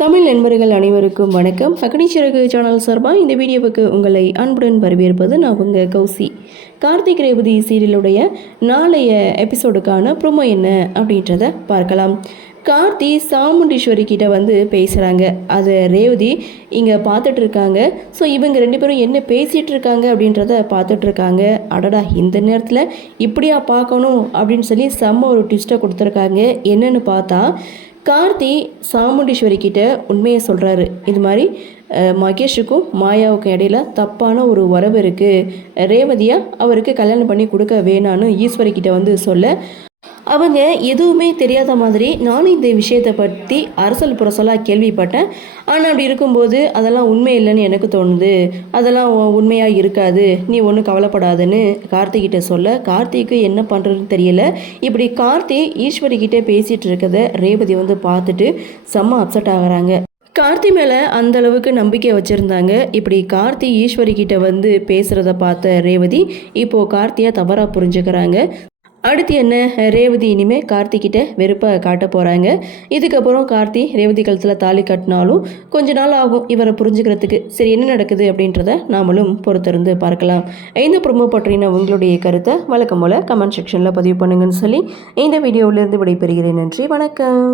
தமிழ் நண்பர்கள் அனைவருக்கும் வணக்கம். அக்னிச்சிறகு சேனல் சார்பாக இந்த வீடியோவுக்கு உங்களை அன்புடன் வரவேற்பது நான் உங்கள் கௌசி. கார்த்திக் ரேவதி சீரியலுடைய நாளைய எபிசோடுக்கான ப்ரோமோ என்ன அப்படின்றத பார்க்கலாம். கார்த்தி சாமுண்டீஸ்வரி கிட்ட வந்து பேசுகிறாங்க. அதை ரேவதி இங்கே பார்த்துட்டு இருக்காங்க. ஸோ இவங்க ரெண்டு பேரும் என்ன பேசிகிட்டு இருக்காங்க அப்படின்றத பார்த்துட்ருக்காங்க. அடடா, இந்த நேரத்தில் இப்படியா பார்க்கணும் அப்படின்னு சொல்லி செம்ம ஒரு ட்விஸ்ட்டை கொடுத்துருக்காங்க. என்னன்னு பார்த்தா, கார்த்தி சாமுண்டீஸ்வரி கிட்ட உண்மையை சொல்கிறாரு. இது மாதிரி மகேஷுக்கும் மாயாவுக்கும் இடையில தப்பான ஒரு உறவு இருக்குது, ரேவதியை அவருக்கு கல்யாணம் பண்ணி கொடுக்க வேணான்னு ஈஸ்வரி கிட்ட வந்து சொல்ல, அவங்க எதுவுமே தெரியாத மாதிரி நானும் இந்த விஷயத்தை பற்றி அரசல் புரசலாக கேள்விப்பட்டேன். ஆனால் அப்படி இருக்கும்போது அதெல்லாம் உண்மை இல்லைன்னு எனக்கு தோணுது, அதெல்லாம் உண்மையாக இருக்காது, நீ ஒன்றும் கவலைப்படாதுன்னு கார்த்திகிட்ட சொல்ல, கார்த்திக்கு என்ன பண்ணுறதுன்னு தெரியல. இப்படி கார்த்தி ஈஸ்வரி கிட்டே பேசிகிட்டு இருக்கதை ரேவதி வந்து பார்த்துட்டு செம்ம அப்செட் ஆகிறாங்க. கார்த்தி மேலே அந்தளவுக்கு நம்பிக்கை வச்சுருந்தாங்க. இப்படி கார்த்தி ஈஸ்வரி கிட்ட வந்து பேசுகிறத பார்த்த ரேவதி இப்போது கார்த்தியை தவறாக புரிஞ்சுக்கிறாங்க. அடுத்து என்ன, ரேவதி இனிமேல் கார்த்திகிட்ட வெறுப்பை காட்ட போகிறாங்க. இதுக்கப்புறம் கார்த்தி ரேவதி கழுத்தில் தாலி கட்டினாலும் கொஞ்ச நாள் ஆகும் இவரை புரிஞ்சுக்கிறதுக்கு. சரி, என்ன நடக்குது அப்படின்றத நாமளும் பொறுத்திருந்து பார்க்கலாம். இந்த ப்ரோமோ பற்றின உங்களுடைய கருத்தை வழக்கம் போல் கமெண்ட் செக்ஷனில் பதிவு பண்ணுங்கன்னு சொல்லி இந்த வீடியோவிலேருந்து விடைபெறுகிறேன். நன்றி, வணக்கம்.